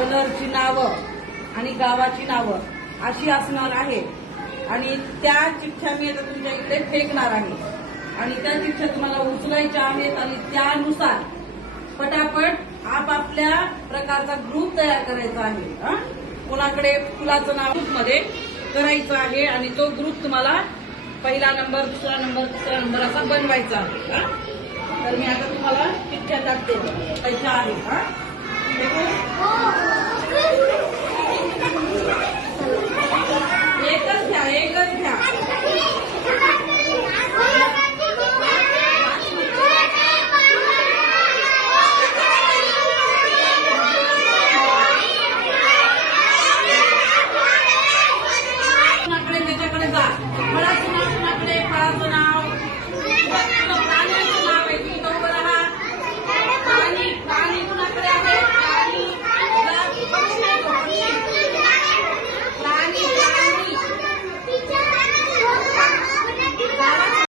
कलरची नावं आणि गावाची नावं अशी असणार आहे आणि त्या चिठ्ठ्या मी आता तुमच्या इकडे फेकणार आहे आणि त्या चिठ्ठ्या तुम्हाला उचलायच्या आहेत आणि त्यानुसार पटापट आपापल्या प्रकारचा ग्रुप तयार करायचा आहे. कोणाकडे फुलाचं नाव ग्रुपमध्ये करायचं आहे आणि तो ग्रुप तुम्हाला पहिला नंबर, दुसरा नंबर, तिसरा नंबर असा बनवायचा आहे. तर मी आता तुम्हाला चिठ्ठ्या टाकते आहेत.